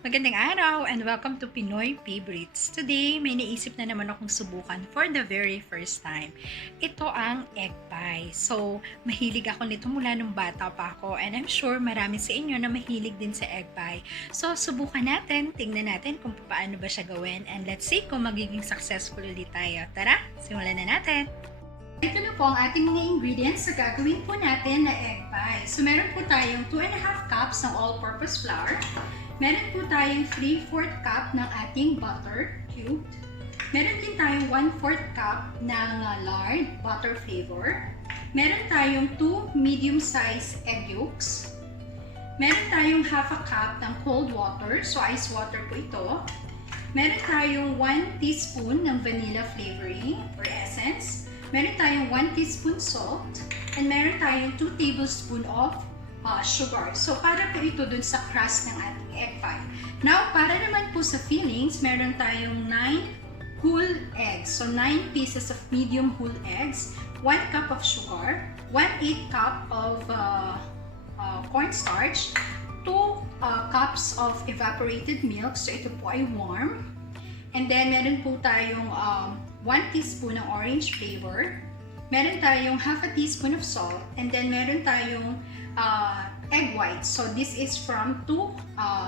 Magandang araw and welcome to Pinoy Peyborits. Today, may naisip na naman akong subukan for the very first time. Ito ang egg pie. So, mahilig ako nito mula nung bata pa ako and I'm sure marami sa inyo na mahilig din sa egg pie. So, subukan natin, tingnan natin kung paano ba siya gawin and let's see kung magiging successful ulit tayo. Tara, simulan na natin! Ito na po ang ating mga ingredients sa gagawin po natin na egg pie. So, meron po tayong 2.5 cups ng all-purpose flour. Meron po tayong 3/4 cup ng ating butter cubed. Meron din tayong 1/4 cup ng lard, butter flavor. Meron tayong 2 medium-sized egg yolks. Meron tayong 1/2 cup ng cold water, so ice water po ito. Meron tayong 1 teaspoon ng vanilla flavoring or essence. Meron tayong 1 teaspoon salt, and meron tayong 2 tablespoon of sugar. So, para po ito dun sa crust ng ating egg pie. Now, para naman po sa fillings, meron tayong 9 whole eggs. So, 9 pieces of medium whole eggs, 1 cup of sugar, 1/8 cup of cornstarch, 2 cups of evaporated milk. So, ito po ay warm. And then, meron po tayong 1 teaspoon ng orange flavor. Meron tayong 1/2 teaspoon of salt. And then, meron tayong egg whites. So, this is from 2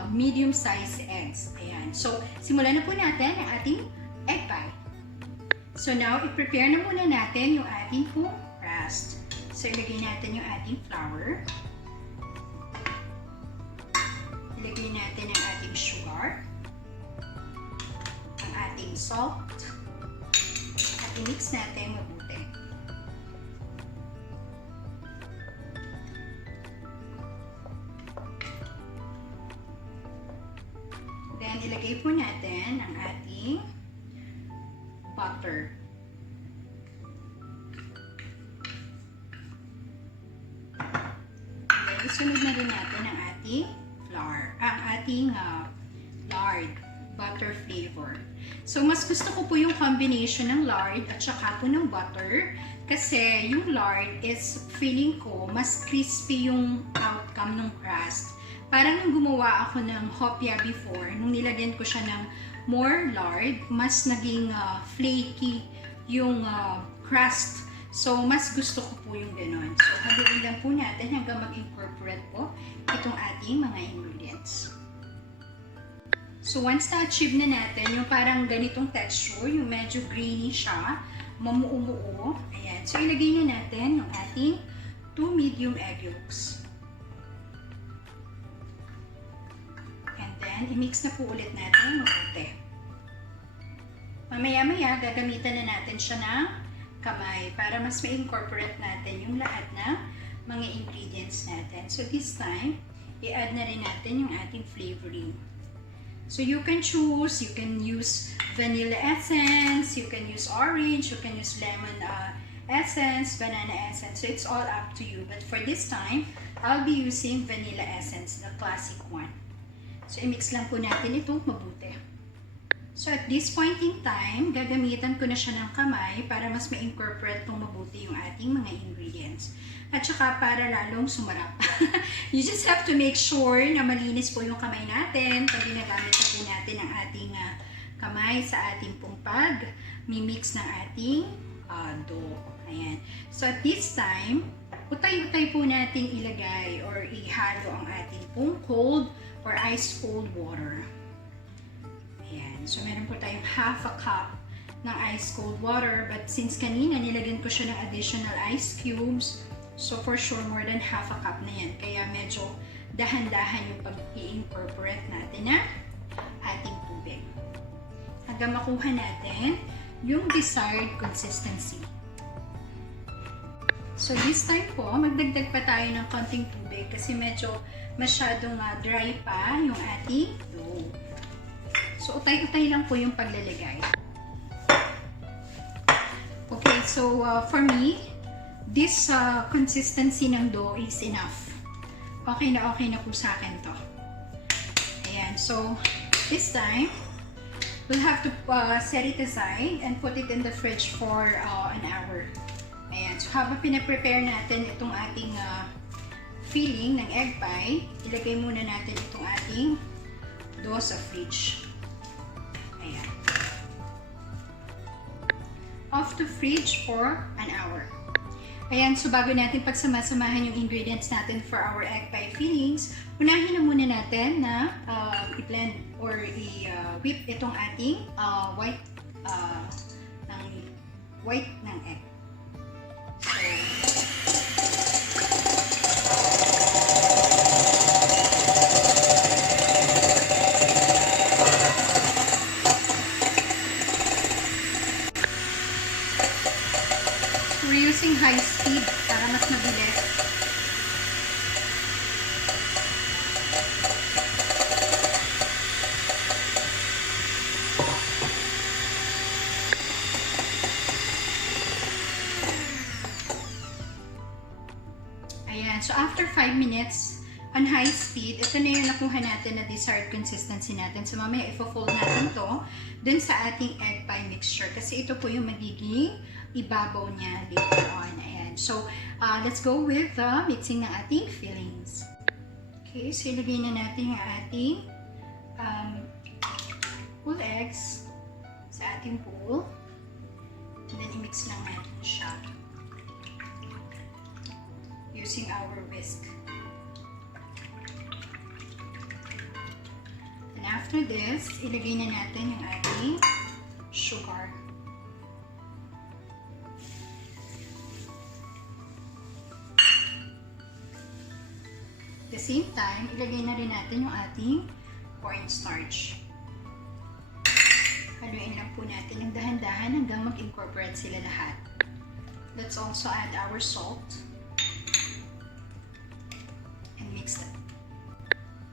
medium-sized eggs. Ayan. So, simulan na po natin ang ating egg pie. So, now, i-prepare na muna natin yung ating po crust. So, ilagay natin yung ating flour. Ilagay natin ang ating sugar. Ang ating salt. At i-mix natin mabuti. Then, ilagay po natin ang ating butter. Then, isunod na rin natin ang ating flour, ang ating lard, butter flavor. So, mas gusto ko po yung combination ng lard at saka po ng butter kasi yung lard is feeling ko mas crispy yung outcome ng crust. Parang nung gumawa ako ng hopia before, nung nilagyan ko siya ng more lard, mas naging flaky yung crust. So, mas gusto ko po yung ganon. So, haluin lang po natin hanggang mag-incorporate po itong ating mga ingredients. So, once na-achieve na natin yung parang ganitong texture, yung medyo grainy siya, mamuumuo. Ayan. So, ilagay na natin yung ating 2 medium egg yolks. And then, i-mix na po ulit natin mabuti. Mamaya-maya, gagamitan na natin siya ng kamay para mas ma-incorporate natin yung lahat ng mga ingredients natin. So, this time, i-add na rin natin yung ating flavoring. So, you can choose, you can use vanilla essence, you can use orange, you can use lemon essence, banana essence. So, it's all up to you. But for this time, I'll be using vanilla essence, the classic one. So, i-mix lang po natin ito mabuti. So, at this point in time, gagamitan ko na siya ng kamay para mas ma-incorporate pong mabuti yung ating mga ingredients. At saka para lalong sumarap. You just have to make sure na malinis po yung kamay natin pag ginagamit na po natin ang ating kamay sa ating pong pag-mimix ng ating dough. Ayan. So, at this time, utay-utay po natin ilagay or ihalo ang ating pong cold or ice cold water. Ayan. So, meron po tayong 1/2 cup ng ice cold water. But since kanina, nilagyan ko siya ng additional ice cubes. So, for sure, more than 1/2 cup na yan. Kaya medyo dahan-dahan yung pag-i-incorporate natin na ating tubig. Hanggang makuha natin yung desired consistency. So, this time po, magdagdag pa tayo ng konting tubig kasi medyo masyadong dry pa yung ating dough. So, utay-utay lang po yung paglalagay. Okay, so for me, this consistency ng dough is enough. Okay na po sa akin to. Ayan, so this time, we'll have to set it aside and put it in the fridge for an hour. Ayan, so habang pinaprepare natin itong ating filling ng egg pie, ilagay muna natin itong ating doon sa fridge. Ayan. Off to fridge for an hour. Ayan, so bago natin pagsamasamahan yung ingredients natin for our egg pie fillings, unahin na muna natin na i-blend or i-whip itong ating white ng egg. So we're using high speed para mas mabilis. Ayan, so after 5 minutes on high speed, ito na yung nakuha natin na desired consistency natin. So mamaya ifo-fold natin to dun sa ating egg pie mixture kasi ito po yung magiging ibabaw niya later on. Ayan, so let's go with the mixing ng ating fillings. Okay, so ilagay na natin yung ating whole eggs sa ating bowl. And then i-mix lang natin siya using our whisk. And after this, ilagay na natin yung ating sugar. At the same time, ilagay na rin natin yung ating cornstarch. Haluin lang po natin ng dahan-dahan hanggang mag-incorporate sila lahat. Let's also add our salt. And mix it.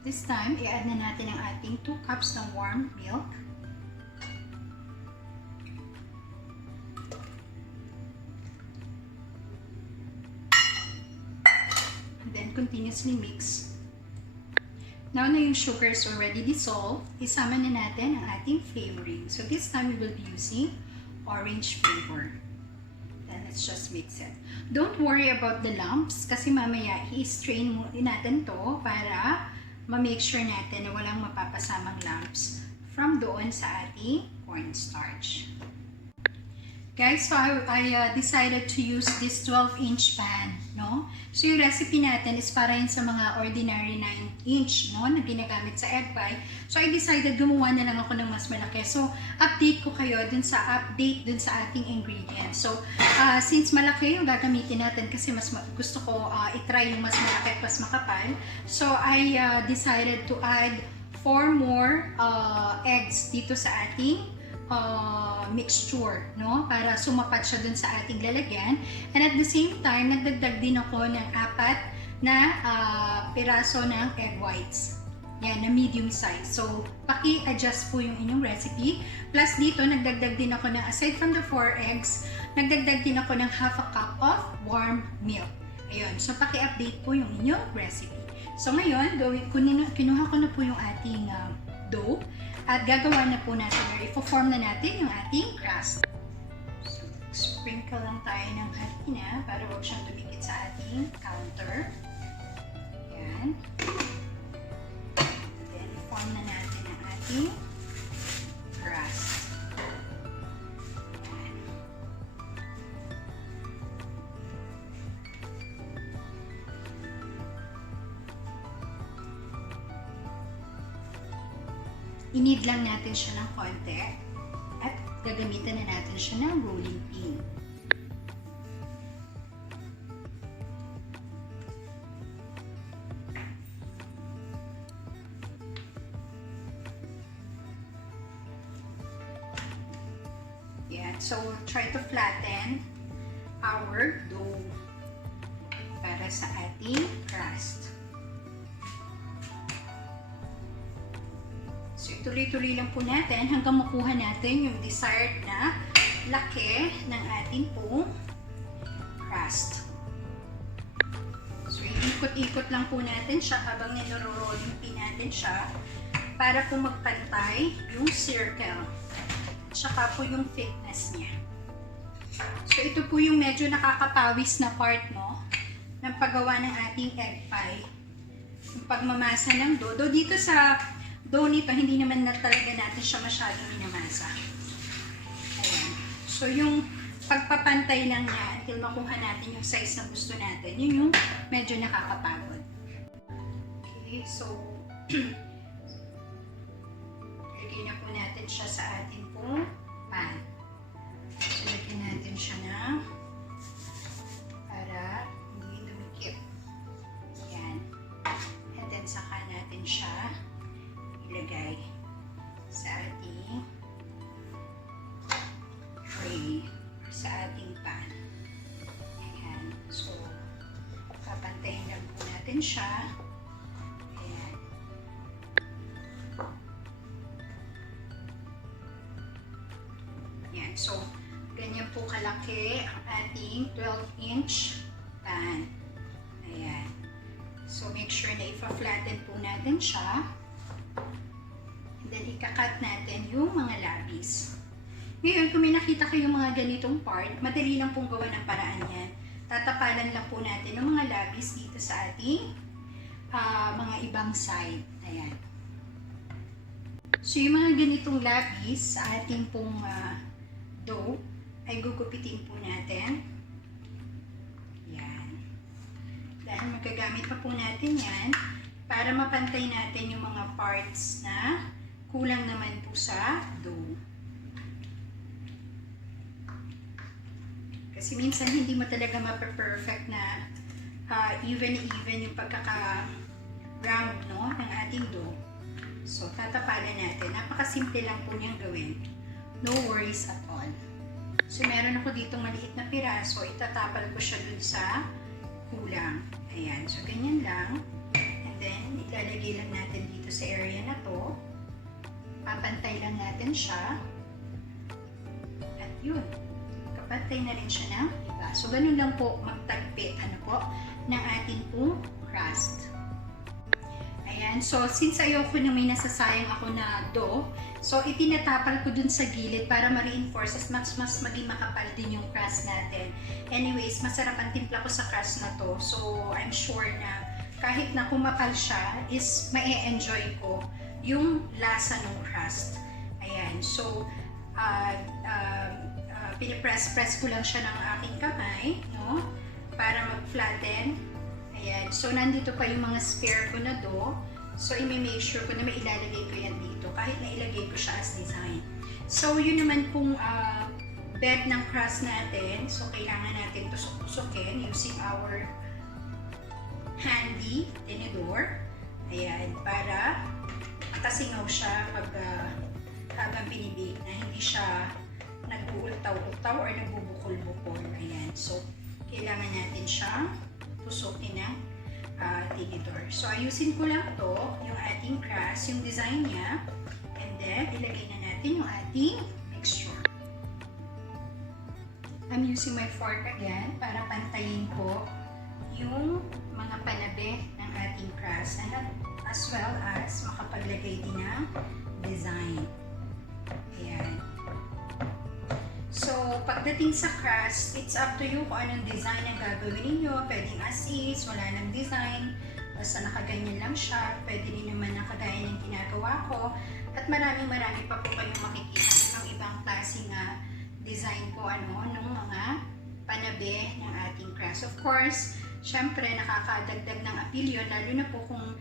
This time, i-add na natin ang ating 2 cups ng warm milk. And then continuously mix. Now na yung sugar is already dissolved, isama na natin ang ating flavoring. So this time we will be using orange flavor. Then let's just mix it. Don't worry about the lumps kasi mamaya i-strain natin to para ma-make sure natin na walang mapapasamang lumps from doon sa ating cornstarch. Guys, so I decided to use this 12-inch pan, no? So yung recipe natin is para yun sa mga ordinary 9-inch, no? Na ginagamit sa egg pie. So I decided gumawa na lang ako ng mas malaki. So update ko kayo dun sa ating ingredients. So since malaki yung gagamitin natin kasi mas gusto ko i-try yung mas malaki at mas makapal. So I decided to add 4 more eggs dito sa ating mixture, no? Para sumapat siya dun sa ating lalagyan. And at the same time, nagdagdag din ako ng 4 na piraso ng egg whites. Yan, na medium size. So, paki-adjust po yung inyong recipe. Plus dito, nagdagdag din ako ng, aside from the 4 eggs, nagdagdag din ako ng 1/2 cup of warm milk. Ayun. So, paki-update po yung inyong recipe. So, ngayon, kinuha ko na po yung ating dough. At gagawa na po natin or i-form na natin yung ating crust. So, sprinkle lang tayo ng harina para huwag siyang dumikit sa ating counter. Ayan. And then, i-form na natin ang ating crust. Ayan. I-knead lang natin siya ng konti at gagamitan na natin siya ng rolling pin. Yeah, so try to flatten our dough para sa ating crust. So, tuloy-tuloy lang po natin hanggang makuha natin yung desired na laki ng ating pong crust. So, ikot-ikot lang po natin siya habang niloro-rolling pin natin siya para po magpantay yung circle. Tsaka po yung thickness niya. So, ito po yung medyo nakakapawis na part, no? Ng paggawa ng ating egg pie. Yung pagmamasa ng dough. Dito sa dough nito, hindi naman na talaga natin siya masyadong minamasa. Ayan. So, yung pagpapantay lang niya until makuha natin yung size na gusto natin, yun yung medyo nakakapagod. Okay, so, lagay na po natin siya sa ating pong pan. So, lagyan natin siya na para hindi dumikit. Ayan. And then, saka natin siya ilagay sa ating tray or sa ating pan. Ayan. So, papantayin lang po natin siya. Ayan. Ayan. So, ganyan po kalaki ang ating 12-inch pan. Ayan. So, make sure na ipa-flatten po natin siya. And then, ikakat natin yung mga labis. Ngayon, kung may nakita kayong mga ganitong part, madali lang pong gawa ng paraan yan. Tatapalan lang po natin ng mga labis dito sa ating mga ibang side. Ayan. So, yung mga ganitong labis sa ating pong dough, ay gugupitin po natin. Ayan. Dahil magagamit pa po natin yan para mapantay natin yung mga parts na kulang naman po sa dough. Kasi minsan hindi mo talaga mape-perfect na even yung pagkaka-round, no, ng ating dough. So, tatapalan natin. Napakasimple lang po niyang gawin. No worries at all. So, meron ako ditong maliit na piraso. Itatapal ko siya dun sa kulang. Ayan. So, ganyan lang. And then, ilalagay lang natin dito sa area na to. Papantay lang natin siya. At yun. Kapantay na rin siya ng iba. So, ganun lang po magtagpi, ng ating pong crust. Ayan. So, since ayoko na may nasasayang ako na dough, so, itinatapal ko dun sa gilid para ma-reinforce as mas maging makapal din yung crust natin. Anyways, masarap ang timpla ko sa crust na to. So, I'm sure na kahit na kumapal siya, is ma-enjoy ko yung lasa ng crust. Ayan. So, pinipress-press ko lang siya ng aking kamay, no? Para mag-flatten. Ayan. So, nandito pa yung mga spare ko na dough. So, i-make sure ko na may ilalagay ko yan dito. Kahit na ilagay ko siya as design. So, yun naman pong bed ng crust natin. So, kailangan natin tusok-tusokin using our handy tinidor. Ayan. Para makasingaw siya pag habang binibake na hindi siya nag-uultaw-ultaw or nagbubukol-bukol. Ayan. So, kailangan natin siyang tusukin ng tinidor. So, ayusin ko lang to yung ating crust, yung design niya. And then, ilagay na natin yung ating mixture. I'm using my fork again para pantayin ko yung mga panabe ng ating crust. And as well as makapaglagay din ng design. Ayan. So, pagdating sa crust, it's up to you kung anong design ang gagawin ninyo. Pwedeng as is, wala nang design. Basta nakaganyan lang siya. Pwede din naman nakagaya ng ginagawa ko. At marami pa po kayong makikita ng ibang klaseng design po ng mga panabe ng ating crust. Of course, syempre nakakadagdag ng appeal yun, lalo na po kung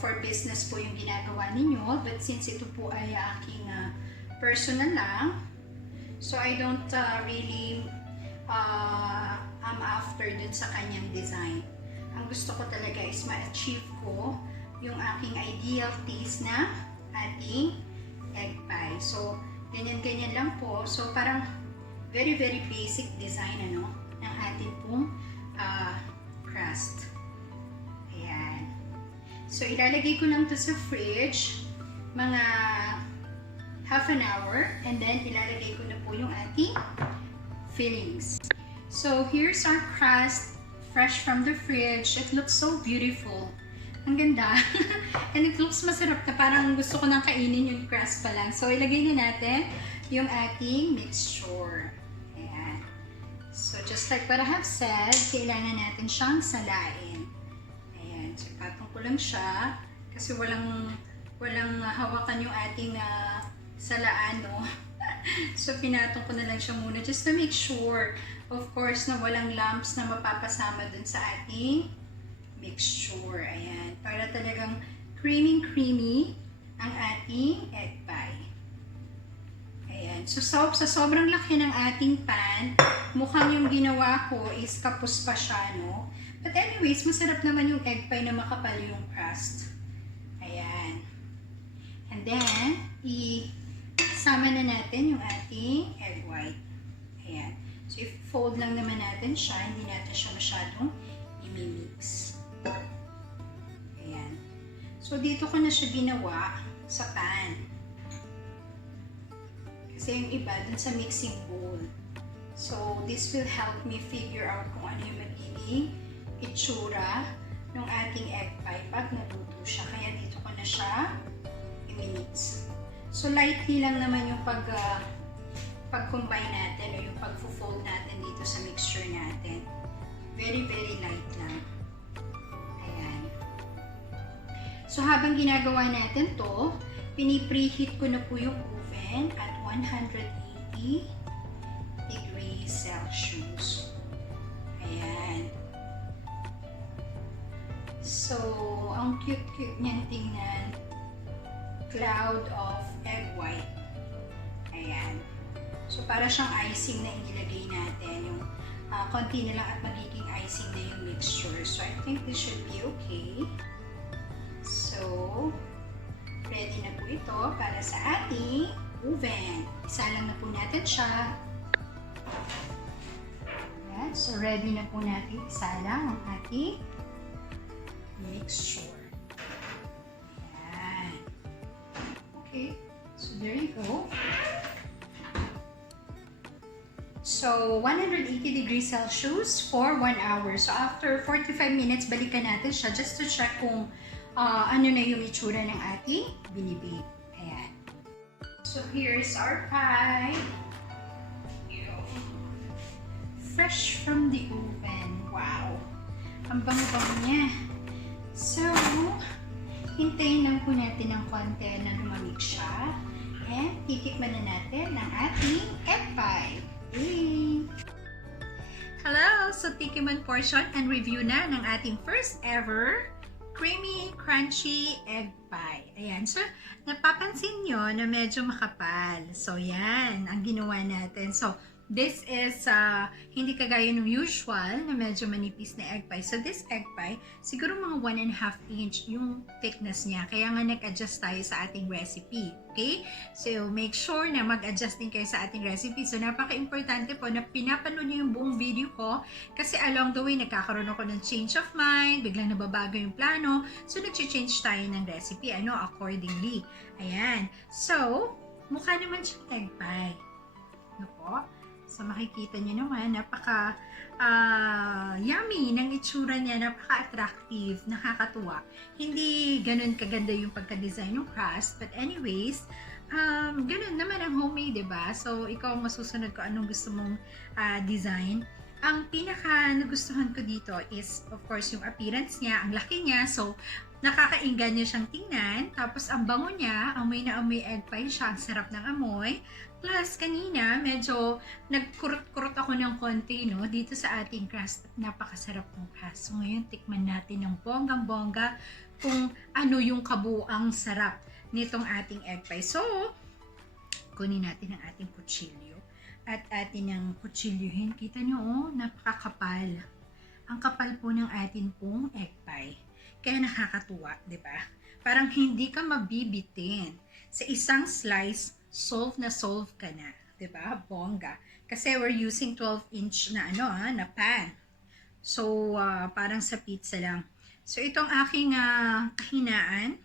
for business po yung ginagawa ninyo. But since ito po ay aking personal lang, so I don't really I'm after dun sa kanyang design. Ang gusto ko talaga is ma-achieve ko yung aking ideal taste na ating egg pie. So, ganyan-ganyan lang po. So, parang very basic design ng ating pong crust. Ayan. So, ilalagay ko lang to sa fridge mga half an hour, and then ilalagay ko na po yung ating fillings. So, here's our crust, fresh from the fridge. It looks so beautiful. Ang ganda. And it looks masarap na parang gusto ko nang kainin yung crust pa lang. So, ilagay na natin yung ating mixture. Ayan. So, just like what I have said, kailangan natin siyang salain. Ayan. So, patong ko lang siya kasi walang walang hawakan yung ating salaan, no? So, pinatong ko na lang siya muna just to make sure, of course, na walang lumps na mapapasama dun sa ating mixture. Ayan. Para talagang creamy ang ating egg pie. Ayan. So, sa sobrang laki ng ating pan, mukhang yung ginawa ko is kapos pa siya, no? But anyways, masarap naman yung egg pie na makapal yung crust. Ayan. And then, isama na natin yung ating egg white. Ayan. So, i-fold lang naman natin siya. Hindi natin siya masyadong i-mix. Ayan. So, dito ko na siya ginawa sa pan. Kasi yung iba dun sa mixing bowl. So, this will help me figure out kung ano yung magiging itsura ng ating egg pie pag natuto siya. Kaya dito ko na siya i-mix. So, lightly lang naman yung pag-combine natin o yung pag-fold natin dito sa mixture natin. Very light lang. Ayan. So, habang ginagawa natin to, pinipreheat ko na po yung oven at 180 degrees Celsius. Ayan. So, ang cute niyan tingnan. Cloud of egg white. Ayan. So, para siyang icing na inilagay natin. Yung konti na lang at magiging icing na yung mixture. So, I think this should be okay. So, ready na po ito para sa ating oven. Isa lang na po natin siya. Ayan. So, ready na po natin isa lang ang ating mixture. Ayan. Okay. So, there you go. So, 180 degrees Celsius for 1 hour. So, after 45 minutes, balikan natin siya just to check kung ano na yung itsura ng ating binibake. Ayan. So, here's our pie. Fresh from the oven. Wow. Ang bango-bango niya. So, hintayin lang po natin ng konti na lumamig siya. And, titikman na natin ang ating egg pie. Yay! Hello! So, tikiman portion and review na ng ating first ever creamy, crunchy egg pie. Ayan. So, napapansin nyo na medyo makapal. So, yan ang ginawa natin. So, this is hindi kagaya ng usual na medyo manipis na egg pie. So, this egg pie, siguro mga 1.5 inch yung thickness niya. Kaya nga nag-adjust tayo sa ating recipe. Okay? So, make sure na mag-adjust din kayo sa ating recipe. So, napaka-importante po na pinapanood niyo yung buong video ko kasi along the way, nagkakaroon ako ng change of mind, biglang nababago yung plano. So, nag-change tayo ng recipe, accordingly. Ayan. So, mukha naman siyang egg pie. Ano po? So, makikita niyo naman, napaka yummy ng itsura niya, napaka-attractive, nakakatuwa. Hindi ganun kaganda yung pagka-design ng crust, but anyways, ganun naman ang homemade, diba? So, ikaw ang masusunod ko anong gusto mong design. Ang pinaka nagustuhan ko dito is, of course, yung appearance niya, ang laki niya, so, nakakainggan niya siyang tingnan. Tapos, ang bango niya, amoy na amoy egg pie siya, ang sarap ng amoy. Plus, kanina, medyo nagkurot-kurot ako ng konti, no? Dito sa ating crust. Napakasarap ng crust. So, ngayon, tikman natin ng bonggang-bongga kung ano yung kabuang sarap nitong ating egg pie. So, kunin natin ang ating kutsilyo. At atin ang kutsilyuhin. Kita nyo, oh, napakakapal. Ang kapal po ng atin pong egg pie. Kaya nakakatuwa, di ba? Parang hindi ka mabibitin. Sa isang slice, solve ka na. Diba? Bongga. Kasi we're using 12-inch na na pan. So, parang sa pizza lang. So, itong aking kahinaan,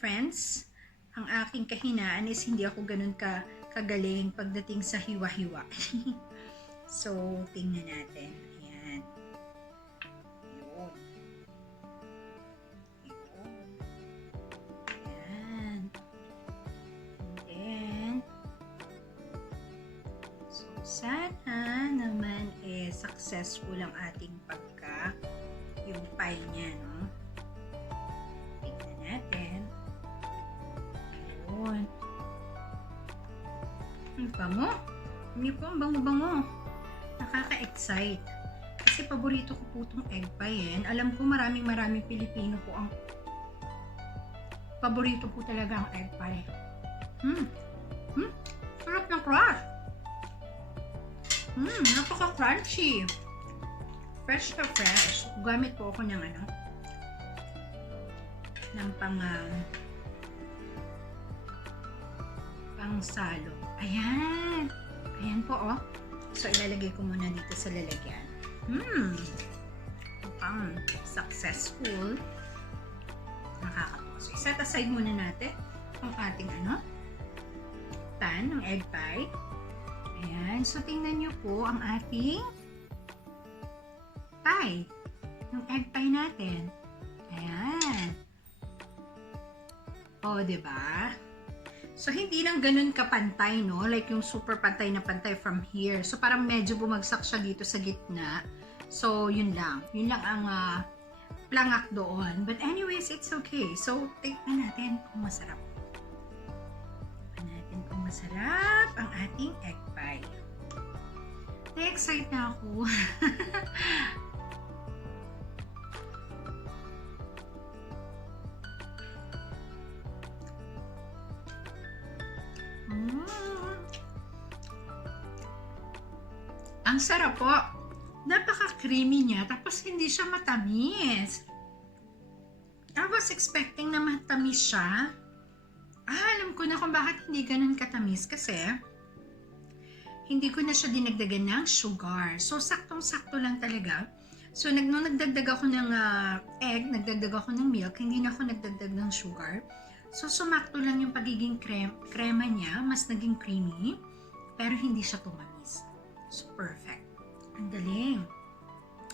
friends, ang aking kahinaan is hindi ako ganun kagaling pagdating sa hiwa-hiwa. So, tingnan natin. Ayan. Yun. Sana naman successful ang ating yung pie niya, no? Tignan natin. bango. Hindi po, ang bango-bango. Nakaka-excite. Kasi paborito ko po itong egg pie. Alam ko maraming Pilipino po ang paborito po talaga ang egg pie. Sarap ng crust. Napaka-crunchy. Fresh na fresh. Gamit po ako ng ng pang salo. Ayan. Ayan po, oh. So, ilalagay ko muna dito sa lalagyan. Mukhang successful. Nakakatawa. So, iset aside muna natin ang ating pan ng egg pie. Ayan. So, tingnan nyo po ang ating pie. Yung egg pie natin. Ayan. O, diba? So, hindi lang ganun kapantay, no? Like yung super pantay na pantay from here. So, parang medyo bumagsak siya dito sa gitna. So, yun lang. Yun lang ang plangak doon. But anyways, it's okay. So, tignan natin kung masarap. Tignan natin kung masarap ang ating egg pie. Na-excite na ako. Ang sarap po. Napaka-creamy niya. Tapos hindi siya matamis. I was expecting na matamis siya. Alam ko na kung bakit hindi ganun katamis. Kasi hindi ko na siya dinagdagan ng sugar. So, saktong-sakto lang talaga. So, nung nagdagdag ako ng egg, nagdagdag ako ng milk, hindi na ako nagdagdag ng sugar. So, sumakto lang yung pagiging krema niya. Mas naging creamy. Pero hindi siya tumamis. So, perfect. Ang galing.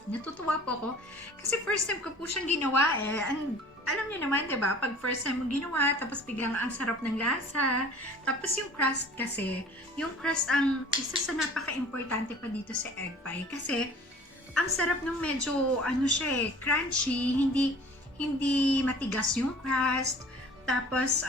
Natutuwa po ako. Kasi first time ko po siyang ginawa alam niyo naman, diba? Pag first time mo ginawa, tapos biglang ang sarap ng lasa. Tapos yung crust kasi, yung crust ang isa sa napaka-importante pa dito sa egg pie. Kasi, ang sarap ng medyo, crunchy, hindi matigas yung crust. Tapos,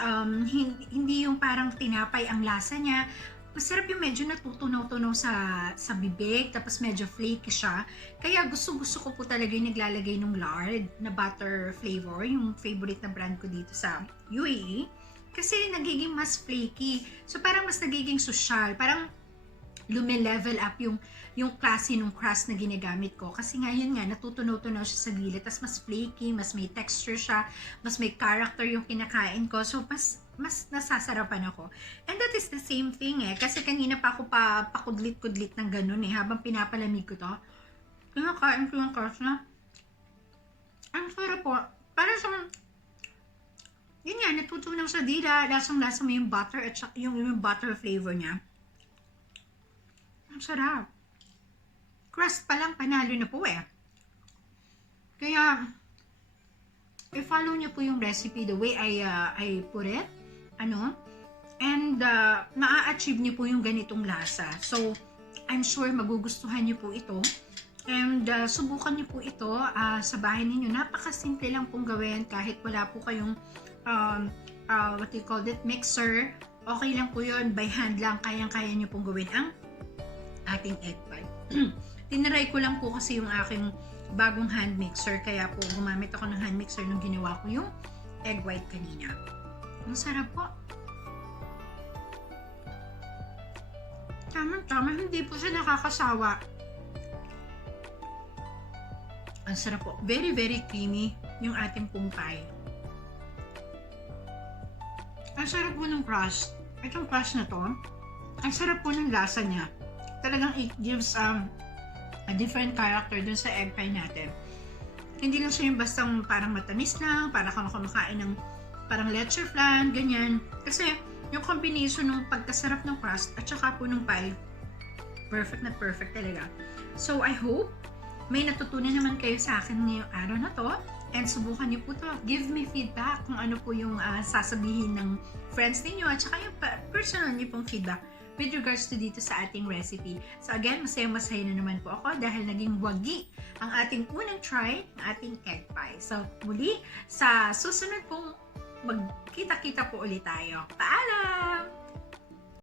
hindi yung parang tinapay ang lasa niya. Masarap yung medyo natutunaw-tunaw sa bibig, tapos medyo flaky siya. Kaya gusto ko po talaga yung naglalagay ng lard na butter flavor, yung favorite na brand ko dito sa UAE. Kasi nagiging mas flaky. So parang mas nagiging social, parang lume-level up yung klase ng crust na ginagamit ko. Kasi ngayon nga, natutunaw-tunaw siya sa gilid, tapos mas flaky, mas may texture siya, mas may character yung kinakain ko. So mas nasasarapan ako. And that is the same thing kasi kanina pa ako pakudlit-kudlit ng ganun habang pinapalamig ko to. Kinakain ko yung crust na ang sarap po. Para sa yun nga, natutunaw sa dila, lasang-lasa mo yung butter at yung butter flavor niya. Ang sarap. Crust pa lang, panalo na po Kaya i-follow niyo po yung recipe the way I put it. And maa-achieve niyo po yung ganitong lasa. So, I'm sure magugustuhan niyo po ito. And subukan niyo po ito sa bahay ninyo. Napakasimple lang pong gawin kahit wala po kayong what do you call it, mixer. Okay lang po yun. By hand lang, kayang-kaya niyo pong gawin ang ating egg pie. Tinaray ko lang po kasi yung aking bagong hand mixer. Kaya po gumamit ako ng hand mixer nung ginawa ko yung egg white kanina. Ang sarap po. Tama, hindi po siya nakakasawa. Ang sarap po. Very, very creamy yung ating pong pie. Ang sarap po ng crust. Itong crust na to, ang sarap po ng lasa niya. Talagang it gives a different character dun sa egg pie natin. Hindi lang siya yung bastang parang matamis lang, para kang kumakain ng parang leche flan, ganyan. Kasi yung combination ng pagkasarap ng crust at saka po ng pie, perfect na perfect talaga. So I hope may natutunan naman kayo sa akin ngayong araw na to. And subukan niyo po to. Give me feedback kung ano po yung sasabihin ng friends ninyo at saka yung personal niyo pong feedback with regards to dito sa ating recipe. So again, masaya-masaya na naman po ako dahil naging wagi ang ating unang try ng ating egg pie. So muli, sa susunod pong magkita-kita po ulit tayo. Paalam!